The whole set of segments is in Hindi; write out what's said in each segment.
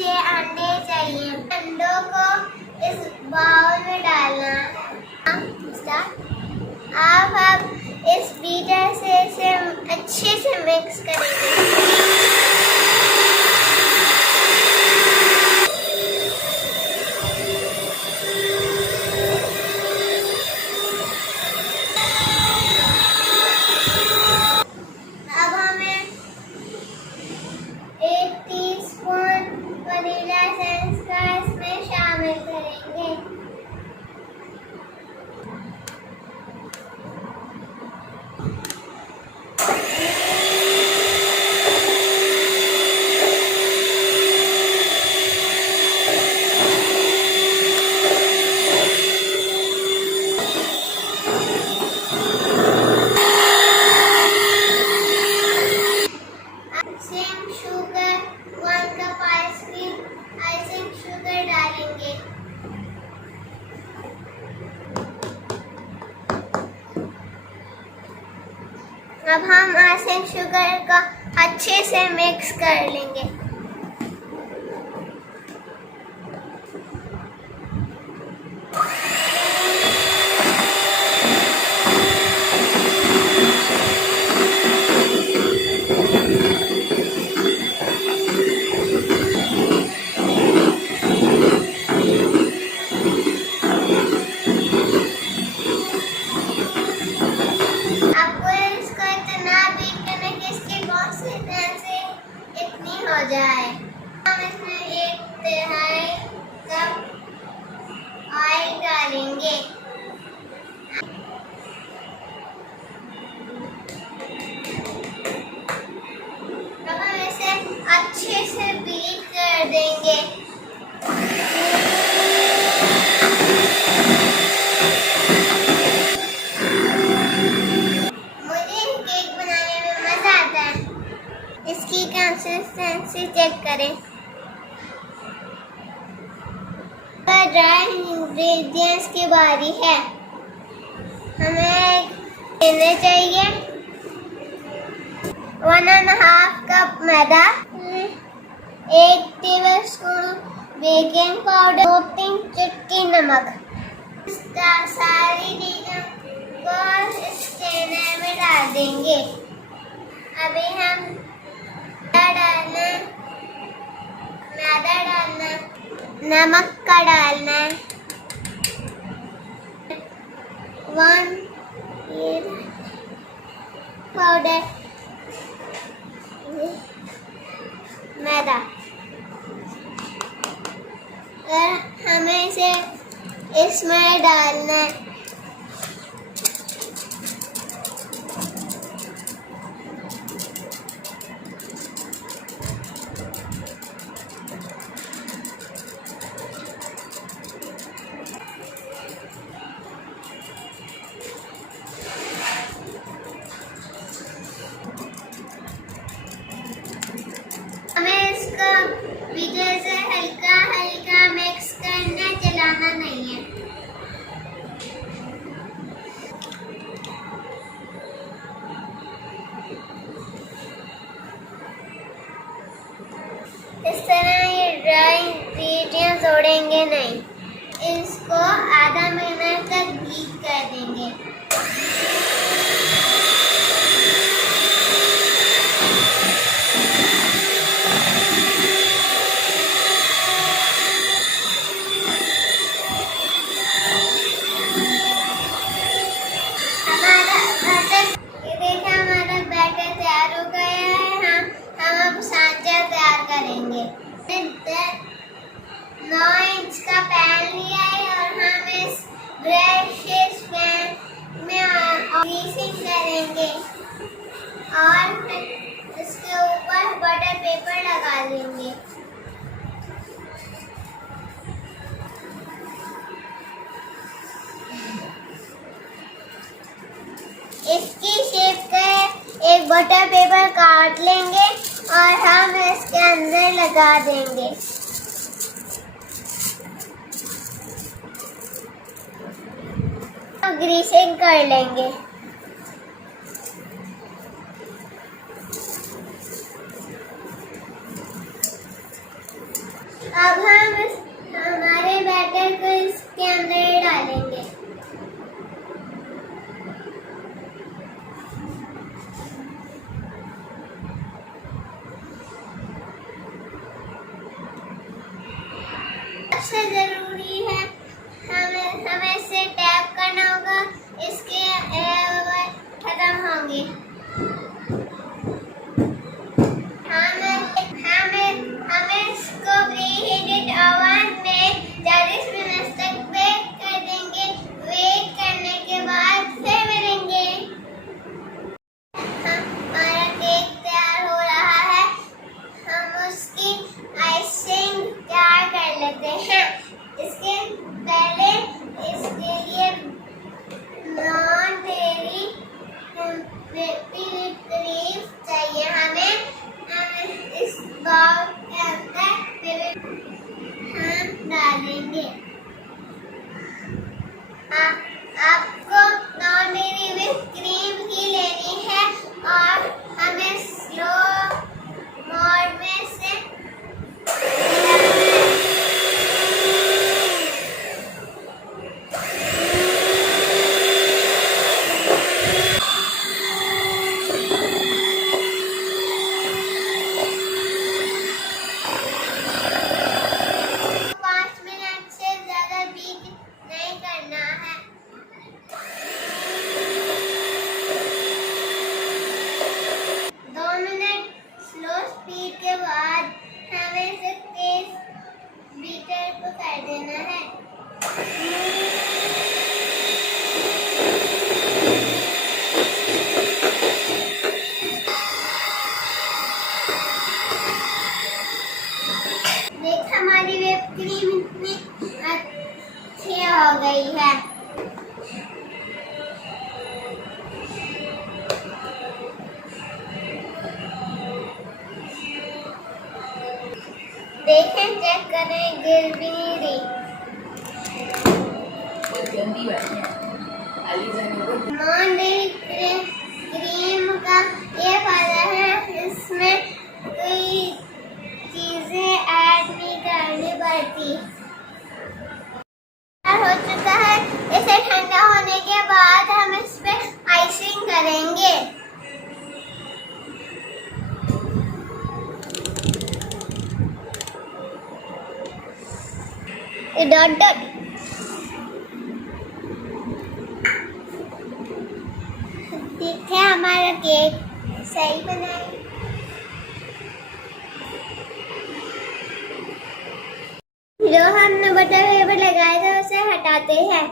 छह अंडे चाहिए। अंडों को इस बाउल में डालना। आप अब इस बीटर से इसे अच्छे से मिक्स करेंगे अब हमें एक टीस्पून वनीला एसेंस का इसमें शामिल करेंगे icing sugar one cup ice cream icing sugar डालेंगे अब हम आसन शुगर का अच्छे से मिक्स कर लेंगे आपको इसको इतना बीट करना कि इसकी कंसिस्टेंसी इतनी हो जाए। हम इसमें एक तिहाई कप ऑयल डालेंगे? अच्छे से बीट कर देंगे मुझे केक बनाने में मज़ा आता है इसकी कंसिस्टेंसी चेक करें। ड्राई इंग्रेडिएंट्स की बारी है। हमें लेने चाहिए। वन एंड हाफ़ कप मैदा। एक टेबल स्पून बेकिंग पाउडर। दो तीन चुटकी नमक। सारी चीज़ों को स्टेनर में डाल देंगे। अभी हम मैदा डालना मैदा डालना नमक का डालना है वन ये पाउडर मैदा और हमें इसे इसमें डालना है। जोड़ेंगे नहीं। इसको आधा महीना तक ठीक कर देंगे। बटर पेपर काट लेंगे और हम इसके अंदर लगा देंगे। ग्रीसिंग कर लेंगे। सबसे गंदी बात है। क्रीम का ये फ़ायदा है इसमें चीज़ें ऐड नहीं करनी पड़ती। हो चुका है, इसे ठंडा होने के बाद हम इस आइसिंग करेंगे। डॉट डॉट ठीक है हमारा केक सही बना है जो हमने बटर पेपर लगाया था हटाते हैं।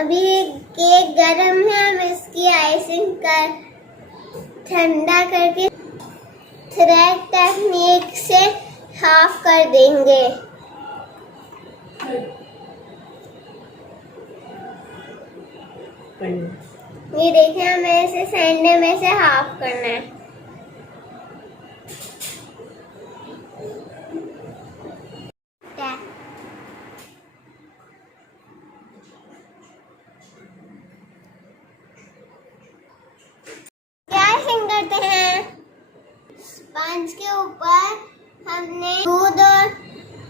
अभी केक गरम है हम इसकी आइसिंग कर ठंडा करके थ्रेड टेक्निक से हाफ़ कर देंगे। ये देखिए हमें इसे सैंडे में से हाफ़ करना है क्या? क्या icing करते हैं स्पंज के ऊपर हमने दूध और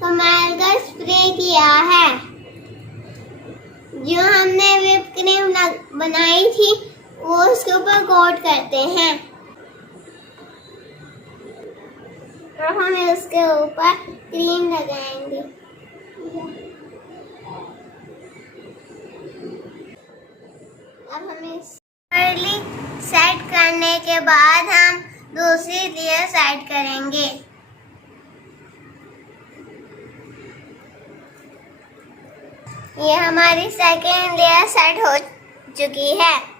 कमाल का स्प्रे किया है जो हमने whipped क्रीम लग- बनाई थी, वो उसके ऊपर कोट करते हैं। और हम उसके ऊपर क्रीम लगाएँगे। अब हमें अर्ली सेट करने के बाद हम दूसरी लेयर सेट करेंगे। ये हमारी सेकेंड लेयर सेट हो चुकी है।